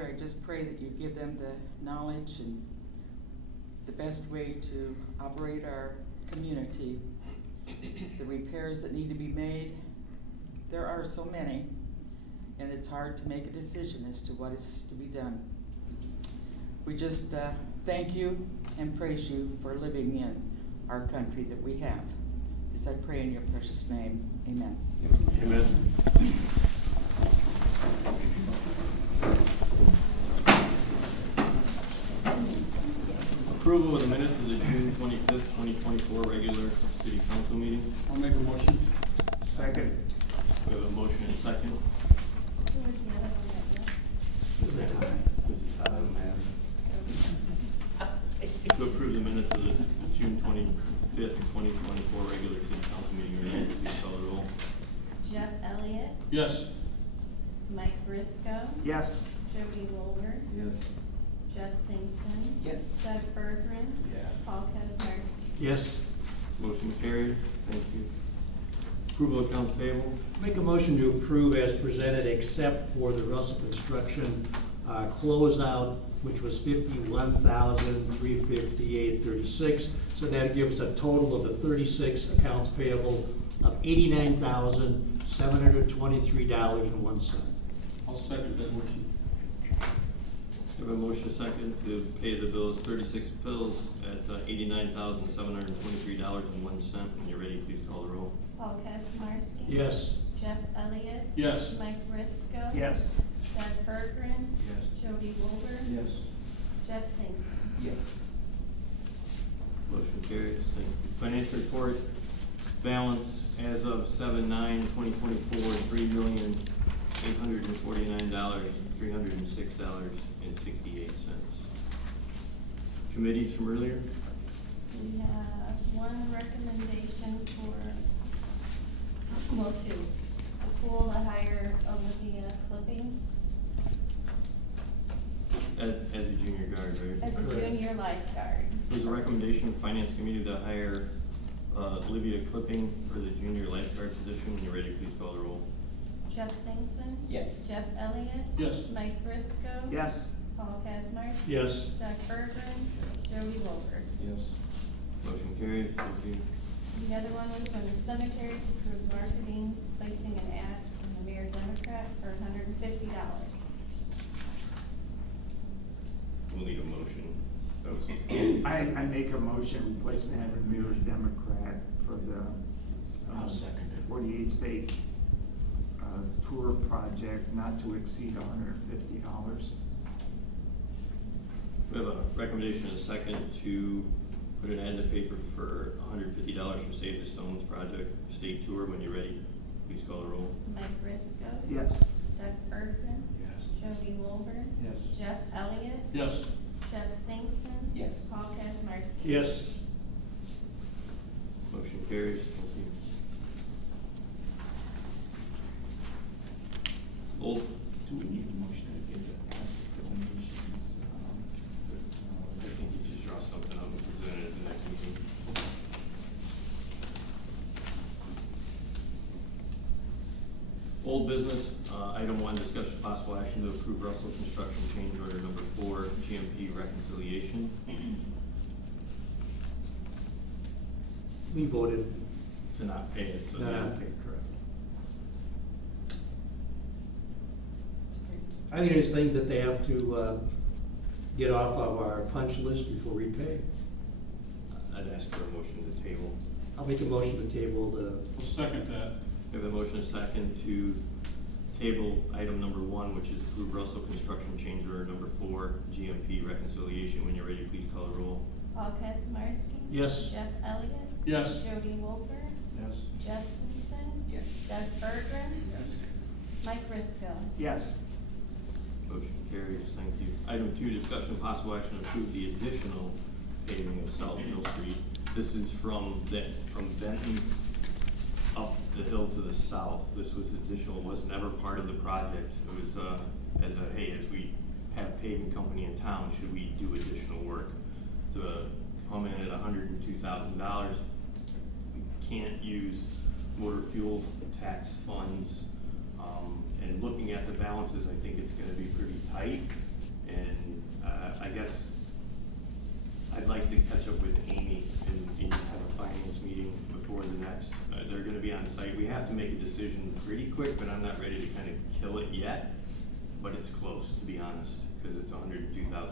Father, I just pray that you give them the knowledge and the best way to operate our community. The repairs that need to be made, there are so many, and it's hard to make a decision as to what is to be done. We just thank you and praise you for living in our country that we have. This I pray in your precious name. Amen. Amen. Approval of the minutes of the June 25th, 2024 regular city council meeting. I'll make a motion. Second. We have a motion and second. Who was the other one that Mrs. Todd. To approve the minutes of the June 25th, 2024 regular city council meeting. Please call the roll. Jeff Elliott, Yes. Mike Briscoe, Yes. Jody Wolver, Yes. Jeff Singson, Yes. Doug Bergren, Yes. Paul Kaczmarski. Yes. Motion carried. Thank you. Approval of accounts payable. Make a motion to approve as presented, except for the Russell Construction closeout, which was $51,358.36. So that gives a total of the 36 accounts payable of $89,723.01. I'll second that motion. We have a motion second to pay the bills, 36 bills at $89,723.01. When you're ready, please call the roll. Paul Kaczmarski. Yes. Jeff Elliott. Yes. Mike Briscoe. Yes. Doug Bergren. Yes. Jody Wolver. Yes. Jeff Singson. Yes. Motion carries. Thank you. Financial report, balance as of 7/9/2024, $3,849,306.68. Committees from earlier? We have one recommendation for, well, two. A pool to hire Olivia Clipping As a junior guard, right? as a Correct. junior lifeguard. There's a recommendation from Finance Committee to hire Olivia Clipping for the junior lifeguard position. When you're ready, please call the roll. Jeff Singson. Yes. Jeff Elliott. Yes. Mike Briscoe. Yes. Paul Kaczmarski. Yes. Doug Bergren. Jody Wolver. Yes. Motion carries. Thank you. The other one was from the cemetery to approve marketing, placing an ad in the Mayor Democrat for $150. We'll need a motion. That was I make a motion, we place an ad in Mayor's Democrat for the I'll second it. 48 state tour project, not to exceed $150. We have a recommendation and a second to put an ad in the paper for $150 for Save the Stones project state tour. When you're ready, please call the roll. Mike Briscoe. Yes. Doug Bergren. Yes. Jody Wolver. Yes. Jeff Elliott. Yes. Jeff Singson. Yes. Paul Kaczmarski. Yes. Motion carries. Thank you. Old. Do we need a motion to give the donations? I think you just draw something up and present it at the next meeting. Old business, item 1, discussion possible action to approve Russell Construction change order number 4, GMP reconciliation. We voted To not pay it, so not that, to pay, correct. I think there's things that they have to get off of our punch list before we pay. I'd ask for a motion to table. I'll make a motion to table the, I'll second that. We have a motion and a second to table item number 1, which is approve Russell Construction change order number 4, GMP reconciliation. When you're ready, please call the roll. Paul Kaczmarski. yes. Jeff Elliott. Yes. Jody Wolver. Yes. Jeff Singson. Yes. Doug Bergren. Yes. Mike Briscoe. Yes. Motion carries. Thank you. Item 2, discussion of possible action to approve the additional paving of South Mill Street. This is from Benton up the hill to the south. This was additional, was never part of the project. It was as we have paving company in town, should we do additional work? To come in at $102,000. We can't use motor fuel tax funds. And looking at the balances, I think it's gonna be pretty tight. catch up with Amy and have a finance meeting before the next. They're gonna be on site. We have to make a decision pretty quick, but I'm not ready to kind of kill it yet. But it's close, to be honest, because it's $102,000. Okay,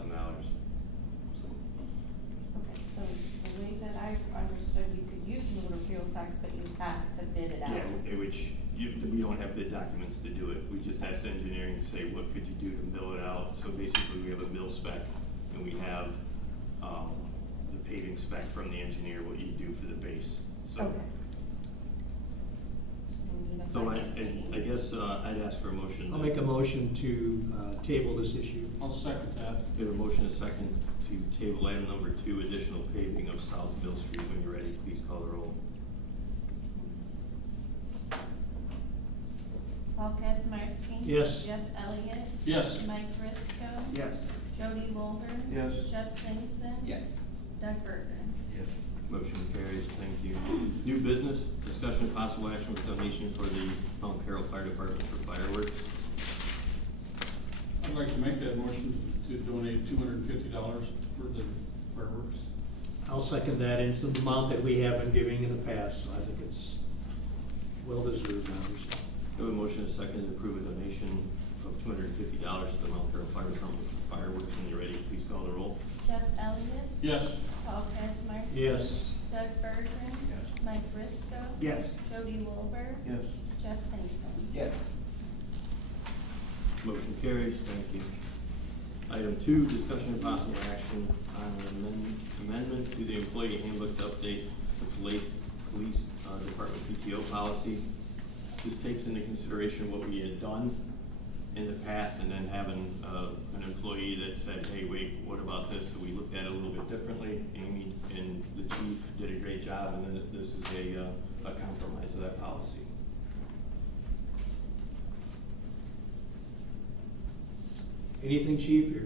so the way that I understood, you could use motor fuel tax, but you have to bid it out. Yeah, which, we don't have bid documents to do it. We just asked engineering to say, what could you do to mill it out? So basically, we have a mill spec, and we have, the paving spec from the engineer, what you do for the base, so. Okay. So we need a So finance meeting. I guess, I'd ask for a motion. I'll make a motion to table this issue. I'll second that. We have a motion and a second to table item number 2, additional paving of South Mill Street. When you're ready, please call the roll. Paul Kaczmarski. Yes. Jeff Elliott. Yes. Mike Frisco. Yes. Jody Wolver. Yes. Jeff Singson. Yes. Doug Bergren. Yes. Motion carries, thank you. New business, discussion of possible action with donation for the Mount Carroll Fire Department for fireworks. I'd like to make that motion to donate $250 for the fireworks. I'll second that. It's the amount that we have been giving in the past, so I think it's well-deserved numbers. We have a motion and a second to approve a donation of $250 to the Mount Carroll Fire Department for fireworks. When you're ready, please call the roll. Jeff Elliott. Yes. Paul Kaczmarski. Yes. Doug Bergren. Yes. Mike Frisco. Yes. Jody Wolver. Yes. Jeff Singson. Yes. Motion carries, thank you. Item 2, discussion of possible action on an amendment to the employee handbook to update the police department PTO policy. This takes into consideration what we had done in the past and then having an employee that said, hey, wait, what about this? So we looked at it a little bit differently. Amy and the chief did a great job, and then this is a compromise of that policy. Anything, chief, or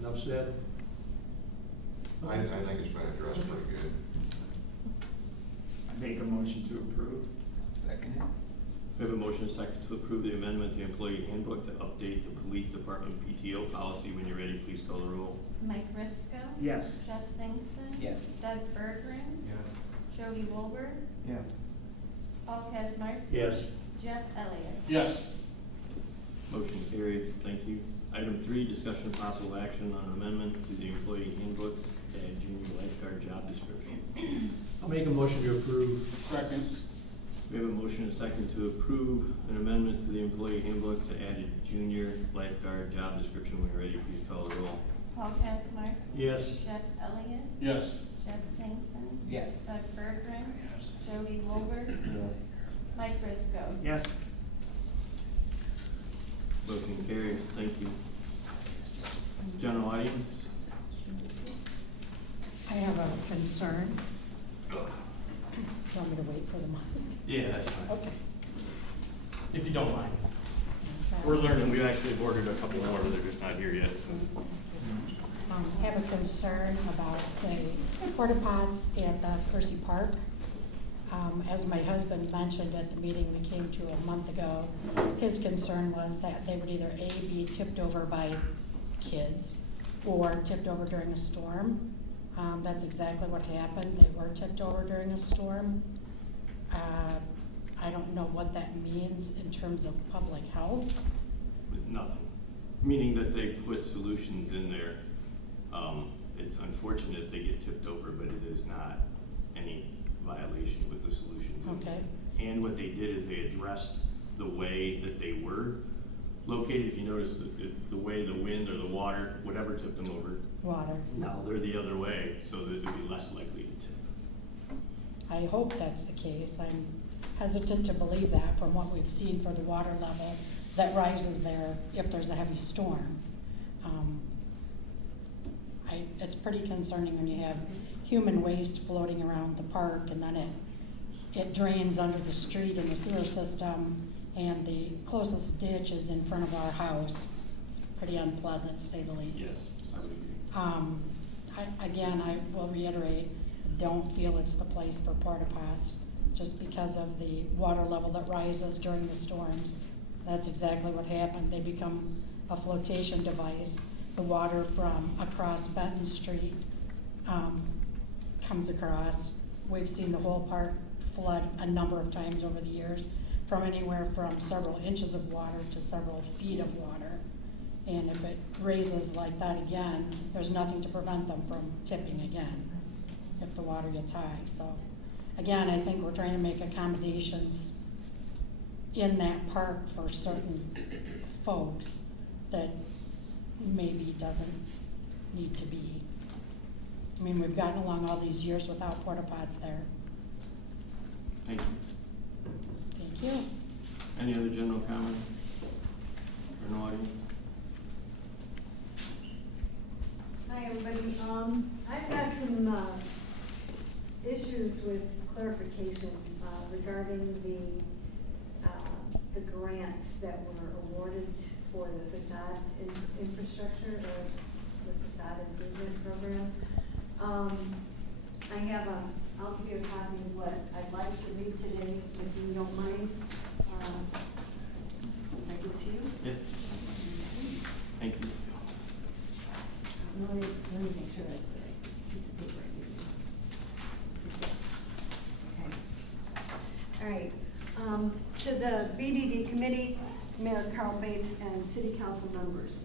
enough said? I think it's been addressed pretty good. I make a motion to approve. Second it. We have a motion and a second to approve the amendment to the employee handbook to update the police department PTO policy. When you're ready, please call the roll. Mike Frisco. Yes. Jeff Singson. Yes. Doug Bergren. Yeah. Jody Wolver. Yeah. Paul Kaczmarski. Yes. Jeff Elliott. Yes. Motion carried, thank you. Item 3, discussion of possible action on an amendment to the employee handbook to add junior lifeguard job description. I'll make a motion to approve. Second. We have a motion and a second to approve an amendment to the employee handbook to add a junior lifeguard job description. When you're ready, please call the roll. Paul Kaczmarski. Yes. Jeff Elliott. Yes. Jeff Singson. Yes. Doug Bergren. Jody Wolver. Mike Frisco. Yes. Motion carries, thank you. General audience? I have a concern. Want me to wait for the mic? Yeah, that's fine. Okay. If you don't mind. Okay. We're learning, we've actually ordered a couple more, but they're just not here yet, so. Have a concern about the porta pots at Percy Park. As my husband mentioned at the meeting we came to a month ago, his concern was that they would either A, be tipped over by kids or tipped over during a storm. That's exactly what happened. They were tipped over during a storm. I don't know what that means in terms of public health. Nothing, meaning that they put solutions in there. It's unfortunate if they get tipped over, but it is not any violation with the solutions in there. Okay. And what they did is they addressed the way that they were located. If you notice the way the wind or the water, whatever tipped them over, Water. now they're the other way, so that it'd be less likely to tip. I hope that's the case. I'm hesitant to believe that from what we've seen for the water level that rises there if there's a heavy storm. It's pretty concerning when you have human waste floating around the park and then it drains under the street in the sewer system, and the closest ditch is in front of our house. Pretty unpleasant, to say the least. Yes, I would agree. I will reiterate, don't feel it's the place for porta pots just because of the water level that rises during the storms. That's exactly what happened. They become a flotation device. The water from across Benton Street comes across. We've seen the whole park flood a number of times over the years, from anywhere from several inches of water to several feet of water. And if it raises like that again, there's nothing to prevent them from tipping again if the water gets high. So again, I think we're trying to make accommodations in that park for certain folks that maybe doesn't need to be. I mean, we've gotten along all these years without porta pots there. Thank you. Thank you. Any other general comment from the audience? Hi, everybody. I've got some issues with clarification regarding the grants that were awarded for the facade infrastructure or the facade improvement program. I'll give you a copy of what I'd like to read today, if you don't mind. If I give it to you? Yeah. Thank you. Let me make sure that's the right piece of paper. Okay. All right. To the BDD committee, Mayor Carroll Bates and city council members.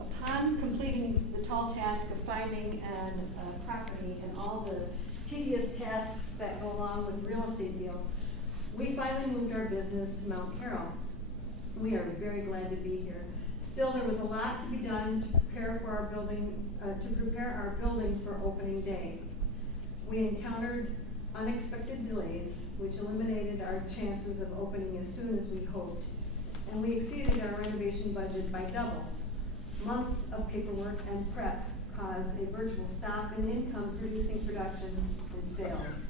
Upon completing the tall task of finding a property and all the tedious tasks that go along with a real estate deal, we finally moved our business to Mount Carroll. We are very glad to be here. Still, there was a lot to be done to prepare for our building for opening day. We encountered unexpected delays, which eliminated our chances of opening as soon as we hoped, and we exceeded our renovation budget by double. Months of paperwork and prep caused a virtual stop in income-producing production and sales.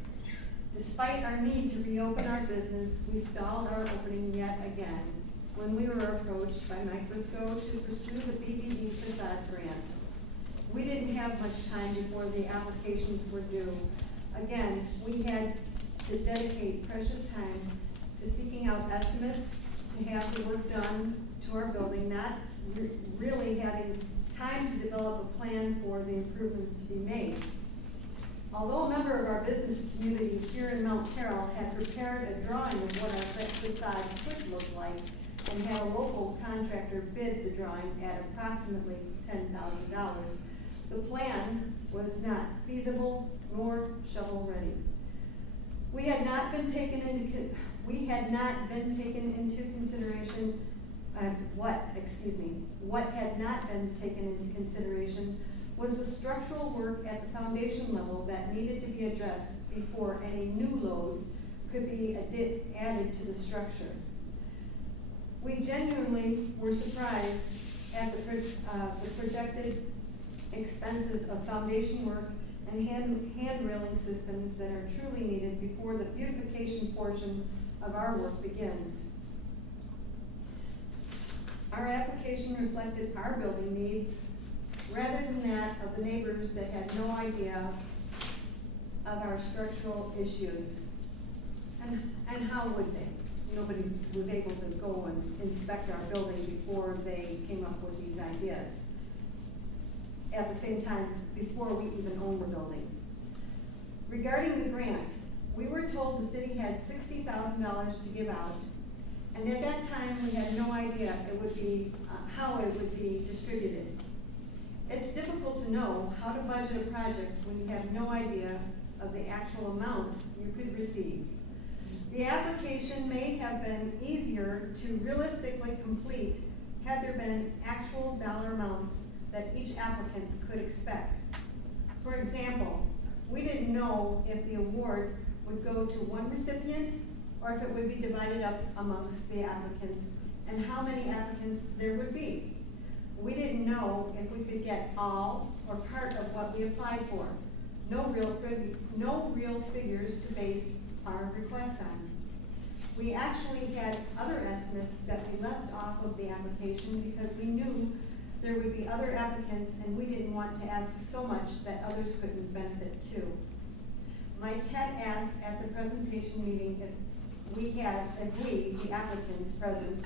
Despite our need to reopen our business, we stalled our opening yet again when we were approached by Mike Briscoe to pursue the BDD facade grant. We didn't have much time before the applications were due. Again, we had to dedicate precious time to seeking out estimates, to have the work done to our building, not really having time to develop a plan for the improvements to be made. Although a member of our business community here in Mount Carroll had prepared a drawing of what our facade could look like and had a local contractor bid the drawing at approximately $10,000, the plan was not feasible nor shovel-ready. What had not been taken into consideration was the structural work at the foundation level that needed to be addressed before any new load could be added to the structure. We genuinely were surprised at the projected expenses of foundation work and hand railing systems that are truly needed before the beautification portion of our work begins. Our application reflected our building needs rather than that of the neighbors that had no idea of our structural issues. And how would they? Nobody was able to go and inspect our building before they came up with these ideas. At the same time, before we even owned the building. Regarding the grant, we were told the city had $60,000 to give out, and at that time we had no idea how it would be distributed. It's difficult to know how to budget a project when you have no idea of the actual amount you could receive. The application may have been easier to realistically complete had there been actual dollar amounts that each applicant could expect. For example, we didn't know if the award would go to one recipient or if it would be divided up amongst the applicants and how many applicants there would be. We didn't know if we could get all or part of what we applied for. No real figures to base our request on. We actually had other estimates that we left off of the application because we knew there would be other applicants and we didn't want to ask so much that others couldn't benefit too. Mike had asked at the presentation meeting if we, the applicants present,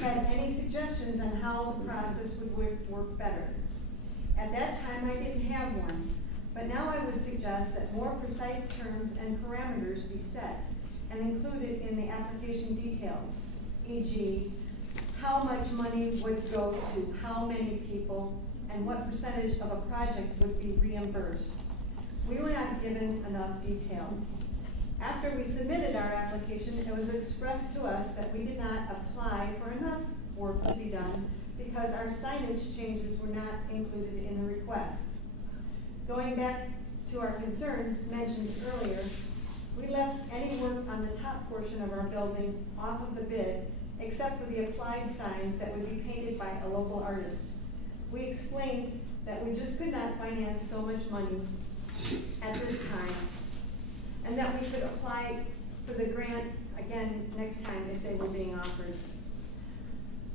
had any suggestions on how the process would work better. At that time, I didn't have one, But now I would suggest that more precise terms and parameters be set and included in the application details, e.g., how much money would go to how many people and what percentage of a project would be reimbursed. We were not given enough details. After we submitted our application, it was expressed to us that we did not apply for enough work to be done because our signage changes were not included in the request. Going back to our concerns mentioned earlier, we left any work on the top portion of our building off of the bid, except for the applied signs that would be painted by a local artist. We explained that we just could not finance so much money at this time, and that we could apply for the grant again next time if they were being offered.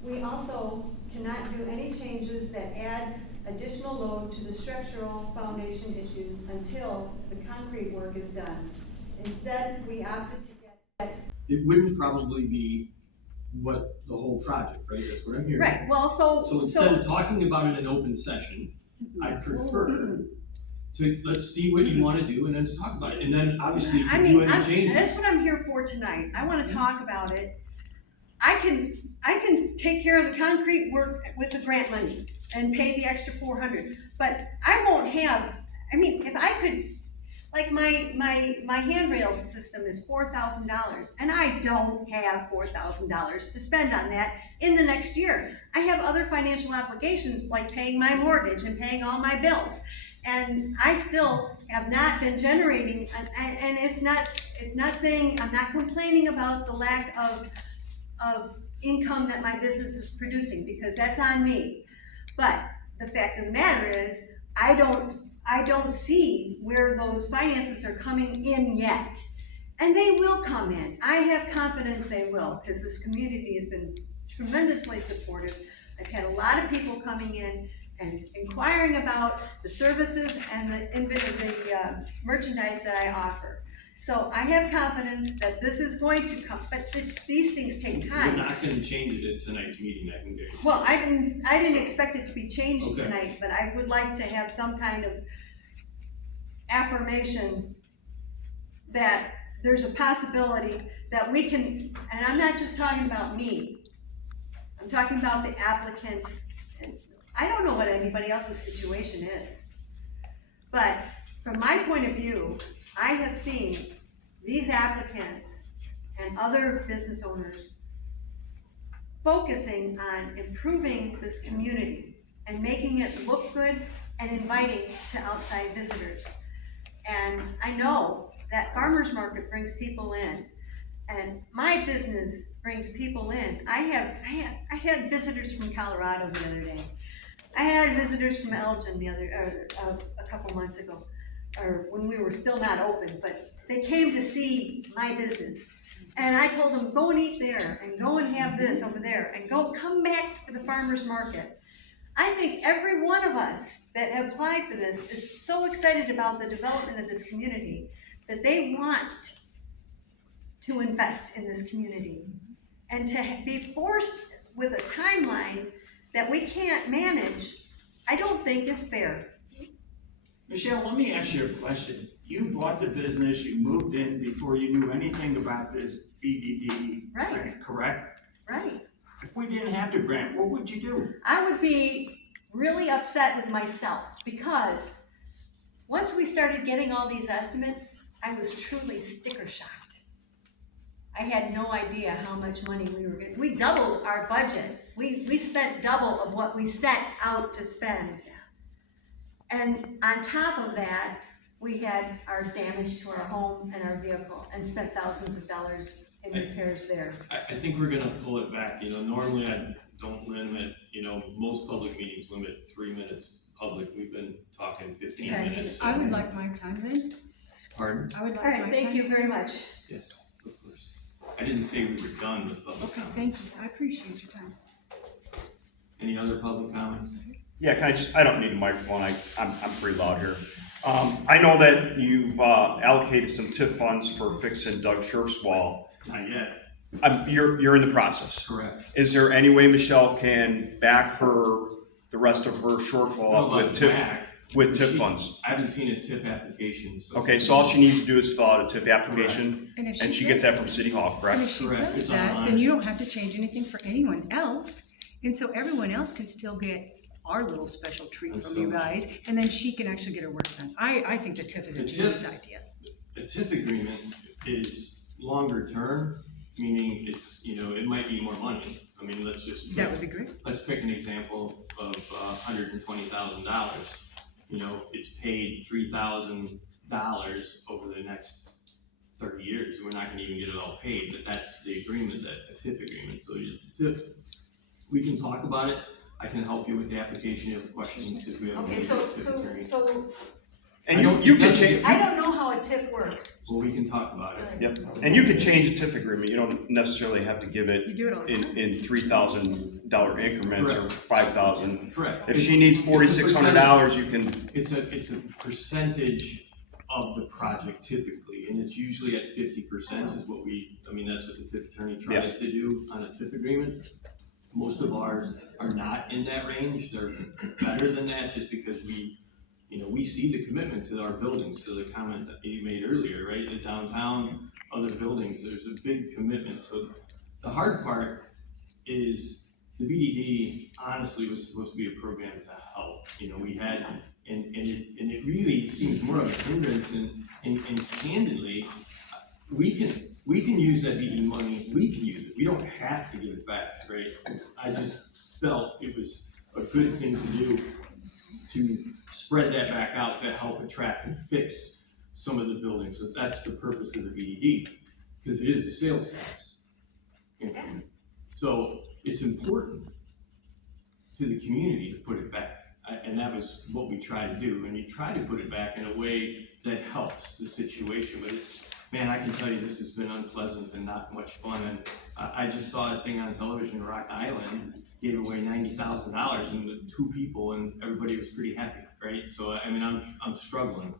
We also cannot do any changes that add additional load to the structural foundation issues until the concrete work is done. Instead, we opted to get. It wouldn't probably be what the whole project, right? That's what I'm hearing. Right, well, So instead of talking about it in open session, I prefer to, let's see what you wanna do and then let's talk about it. And then obviously if you do any changes. That's what I'm here for tonight. I wanna talk about it. I can take care of the concrete work with the grant money and pay the extra $400, but I won't have, I mean, if I could, like my handrail system is $4,000, and I don't have $4,000 to spend on that in the next year. I have other financial obligations like paying my mortgage and paying all my bills, and I still have not been generating. And it's not saying, I'm not complaining about the lack of income that my business is producing, because that's on me. But the fact of the matter is, I don't see where those finances are coming in yet. And they will come in. I have confidence they will, because this community has been tremendously supportive. I've had a lot of people coming in and inquiring about the services and the merchandise that I offer. So I have confidence that this is going to come, but these things take time. We're not gonna change it at tonight's meeting, I can guarantee. Well, I didn't expect it to be changed Okay. tonight, but I would like to have some kind of affirmation that there's a possibility that we can, and I'm not just talking about me, I'm talking about the applicants. And I don't know what anybody else's situation is, but from my point of view, I have seen these applicants and other business owners focusing on improving this community and making it look good and inviting to outside visitors. And I know that farmers market brings people in, and my business brings people in. I had visitors from Colorado the other day. I had visitors from Elgin a couple months ago, or when we were still not open, but they came to see my business. And I told them, go and eat there, and go and have this over there, and come back to the farmer's market. I think every one of us that applied for this is so excited about the development of this community that they want to invest in this community. And to be forced with a timeline that we can't manage, I don't think is fair. Michelle, let me ask you a question. You bought the business, you moved in before you knew anything about this BDD grant, correct? Right. If we didn't have the grant, what would you do? I would be really upset with myself, because once we started getting all these estimates, I was truly sticker shocked. I had no idea how much money we doubled our budget. We spent double of what we set out to spend. And on top of that, we had our damage to our home and our vehicle and spent thousands of dollars in repairs there. I think we're gonna pull it back, normally I don't limit, most public meetings limit 3 minutes public, we've been talking 15 minutes. I would like my time then. Pardon? I would like All my right, time. thank you very much. Yes, of course. I didn't say we were done with public Okay, comments. thank you. I appreciate your time. Any other public comments? Yeah, I don't need a microphone, I'm pretty loud here. I know that you've allocated some TIF funds for fixing Doug Scherf's wall. Not yet. You're in the process. Correct. Is there any way Michelle can back the rest of her shortfall up with TIF? with TIF funds. I haven't seen a TIF application, so. Okay, so all she needs to do is fill out a TIF application, And if and she gets that from City Hall, And if correct? she Correct. does It's that, online. then you don't have to change anything for anyone else. And so everyone else can still get our little special treat And from you so- guys, and then she can actually get her work done. I think the TIF is a The genius TIF idea. A TIF agreement is longer term, meaning it's, it might be more money. I mean, let's just. That would be great. Let's pick an example of $120,000. It's paid $3,000 over the next 30 years. We're not gonna even get it all paid, but that's the agreement, a TIF agreement. So TIF, we can talk about it. I can help you with the application if you have questions, because we have a Okay, TIF so, attorney. And I don't- you it can doesn't- change, I don't know how a TIF works. Well, we can talk about it. yep, and you can change a TIF agreement, you don't necessarily have to give You it do it all the time. in $3,000 increments or Correct. 5,000. Correct. If she needs $4,600, you can, It's a percentage of the project typically, and it's usually at 50% is what that's what the TIF attorney tries to do on a TIF agreement. Most of ours are not in that range, they're better than that, just because we see the commitment to our buildings, to the comment that you made earlier, right? The downtown, other buildings, there's a big commitment, so the hard part is the BDD honestly was supposed to be a program to help. We had, and it really seems more of a hindrance, and candidly, we can use that BDD money, we can use it, we don't have to give it back, right? I just felt it was a good thing to do, to spread that back out to help attract and fix some of the buildings. So that's the purpose of the BDD, because it is a sales tax increment. So it's important to the community to put it back. And that was what we tried to do. And you try to put it back in a way that helps the situation. But man, I can tell you this has been unpleasant and not much fun. And I just saw a thing on television, Rock Island gave away $90,000 and with 2 people, and everybody was pretty happy, right? So I'm struggling,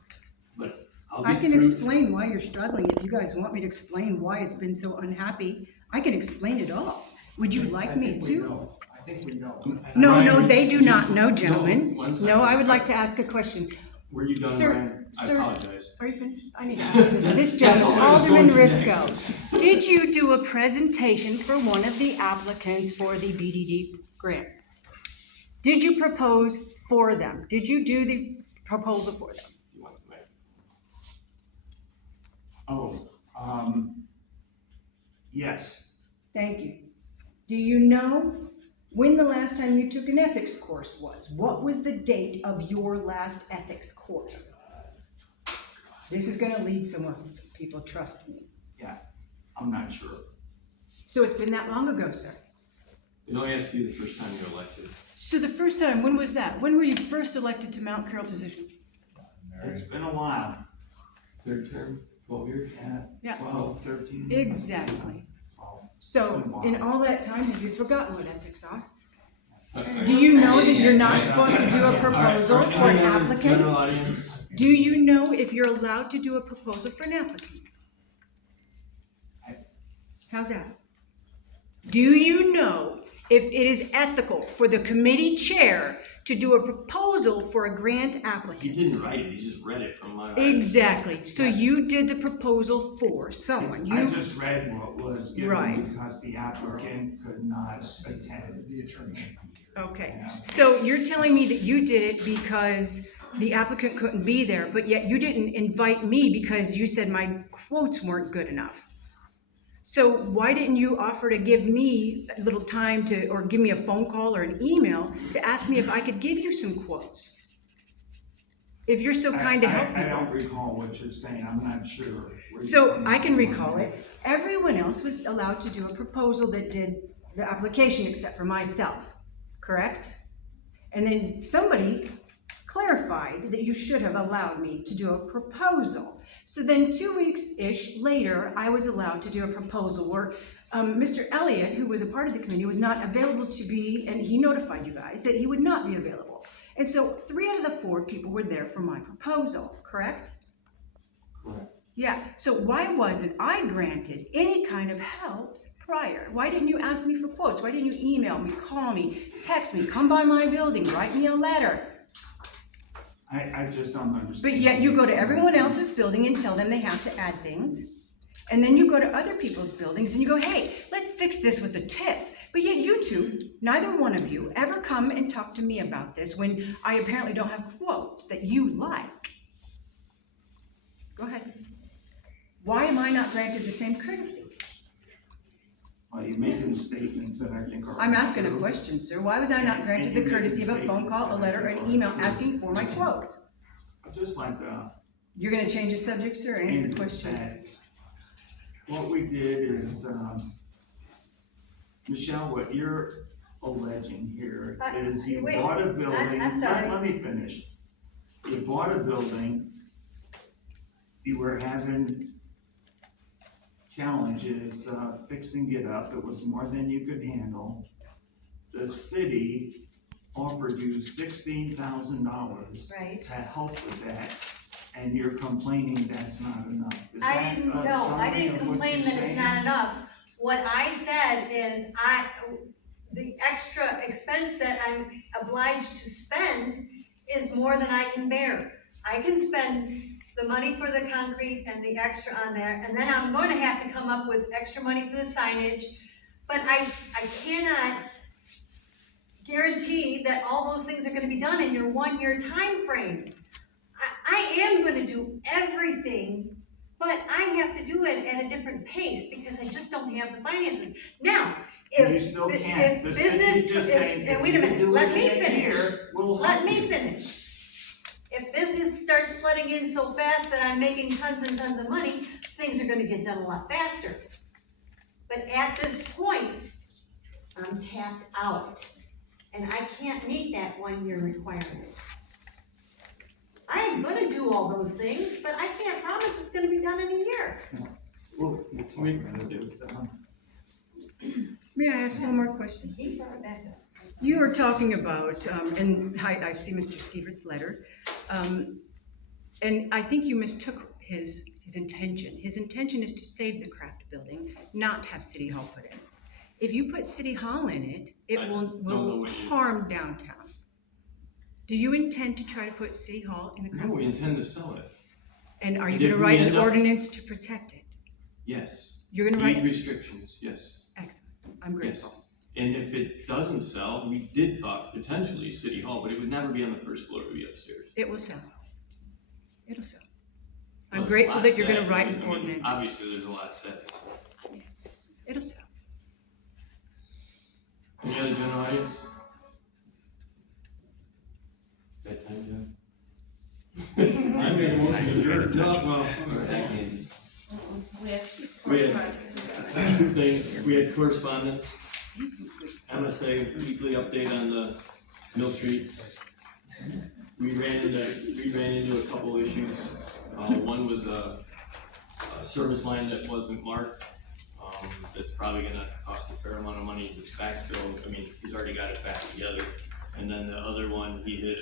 but I'll I get can through. explain why you're struggling. If you guys want me to explain why it's been so unhappy, I can explain it all. Would you like me to? I think we know. No, they do not know, gentlemen. one second. No, I would like to ask a question. Were you done, Sir, Ryan? I sir. apologize. Are you finished? I need to ask you this gentleman, Alderman Risco. Did you do a presentation for one of the applicants for the BDD grant? Did you propose for them? Did you do the proposal for them? You want to make- Yes. Thank you. Do you know when the last time you took an ethics course was? What was the date of your last ethics course? This is gonna lead somewhere, people, trust me. Yeah, I'm not sure. So it's been that long ago, sir? It only has to be the first time you're elected. So the first time, when was that? When were you first elected to Mount Carroll position? It's been a while. 3rd term, 12 years? Yeah. 12, 13. Exactly. 12. So in all that time, have you forgotten what ethics are? Okay. Do you know that you're not supposed to do a proposal All right, for an any other applicant? General audience? Do you know if you're allowed to do a proposal for an applicant? How's that? Do you know if it is ethical for the committee chair to do a proposal for a grant He applicant? didn't write it, he just read it from my. Exactly. So you did the proposal for someone. I You, just read what was Right. given because the applicant could not attend. The attorney. okay. So you're telling me that you did it because the applicant couldn't be there, but yet you didn't invite me because you said my quotes weren't good enough. So why didn't you offer to give me a little time to, or give me a phone call or an email to ask me if I could give you some quotes? If you're so kind to help me. I don't recall what you're saying, I'm not sure. So I can recall it. Everyone else was allowed to do a proposal that did the application except for myself, correct? And then somebody clarified that you should have allowed me to do a proposal. So then 2 weeks-ish later, I was allowed to do a proposal where Mr. Elliott, who was a part of the committee, was not available to be, and he notified you guys that he would not be available. And so 3 out of the 4 people were there for my proposal, correct? Correct. Yeah, so why wasn't I granted any kind of help prior? Why didn't you ask me for quotes? Why didn't you email me, call me, text me, come by my building, write me a letter? I just don't understand. But yet you go to everyone else's building and tell them they have to add things. And then you go to other people's buildings and you go, hey, let's fix this with a TIF. But yet you two, neither one of you, ever come and talk to me about this when I apparently don't have quotes that you like. Go ahead. Why am I not granted the same courtesy? Well, you're making statements that I think are. I'm asking a untrue. question, sir. Why was I not granted the courtesy of a phone call, a letter, or an email asking for my quotes? I'd just like You're gonna change the subject, sir, or answer the question? What we did is, Michelle, what you're alleging here is you wait, bought a building. I'm sorry. Let me finish. You bought a building, you were having challenges, fixing it up, it was more than you could handle. The city offered you $16,000 Right. to help with that, and you're complaining that's not enough. Is I that didn't, a no, I summary didn't of what complain you're that it's saying? not enough. What I said is the extra expense that I'm obliged to spend is more than I can bear. I can spend the money for the concrete and the extra on there, and then I'm going to have to come up with extra money for the signage. But I cannot guarantee that all those things are gonna be done in your 1-year time frame. I am gonna do everything, but I have to do it at a different pace because I just don't have the finances. Now, You if, still if can't. The city's just saying, if wait a you minute, do let it me in a finish. year, we'll Let help me you. finish. If business starts flooding in so fast that I'm making tons and tons of money, things are gonna get done a lot faster. But at this point, I'm tapped out, and I can't meet that 1-year requirement. I am gonna do all those things, but I can't promise it's gonna be done in a year. Well, May I ask one more question? He brought it back up. You were talking about, and I see Mr. Sievert's letter, and I think you mistook his intention. His intention is to save the craft building, not have City Hall put in it. If you put City Hall in it, it I don't know will what you- harm downtown. Do you intend to try to put City Hall in the craft No, we building? intend to sell it. And are you And if gonna we write an end up- ordinance to protect it? Yes. You're gonna Deed write, restrictions, yes. excellent, I'm Yes. grateful. And if it doesn't sell, we did talk potentially City Hall, but it would never be on the first floor, it would be upstairs. It will sell. It'll sell. Well, I'm there's a grateful lot that you're gonna said. write I an mean, ordinance. Obviously, there's a lot said. It'll sell. Any other general audience? I made a motion to adjourn. No, well, We have We had correspondence. two things, we had correspondence, MSA weekly update on the Mill Street. We ran into a couple issues. One was a service line that wasn't marked. That's probably gonna cost a fair amount of money to backfill. I mean, he's already got it back together. And then the other one, he hit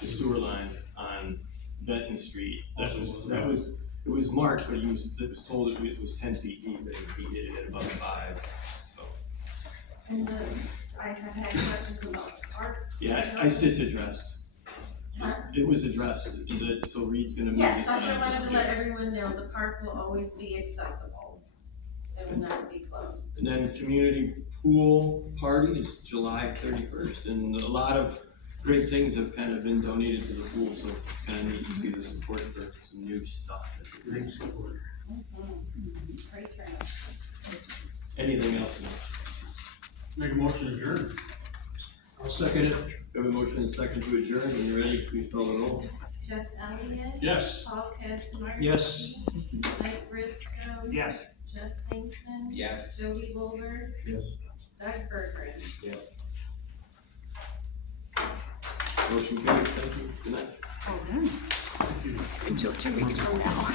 the sewer line on Benton Street. It was marked, but it was told it was 10 feet deep, and he hit it at about 5, so. And I have had questions about art. Yeah, I said it's addressed. Huh? It was addressed, so Reed's gonna move Yes, this that's what I on. wanted to let everyone know, the park will always be accessible. It will never be closed. And then community pool party is July 31st, and a lot of great things have kind of been donated to the pool, so it's kind of neat to see the support for some new stuff. Great support. Great turnout. Anything else? Make a motion to adjourn. I'll second it. We have a motion and second to adjourn. When you're ready, please call the roll. Jeff Elliott? Yes. Paul Kesmarski? Yes. Mike Briscoe? Yes. Jeff Simpson? Yes. Jody Bowler? Yes. Doug Bertrand? Motion carries. Thank you. Good night. Until 2 weeks from now.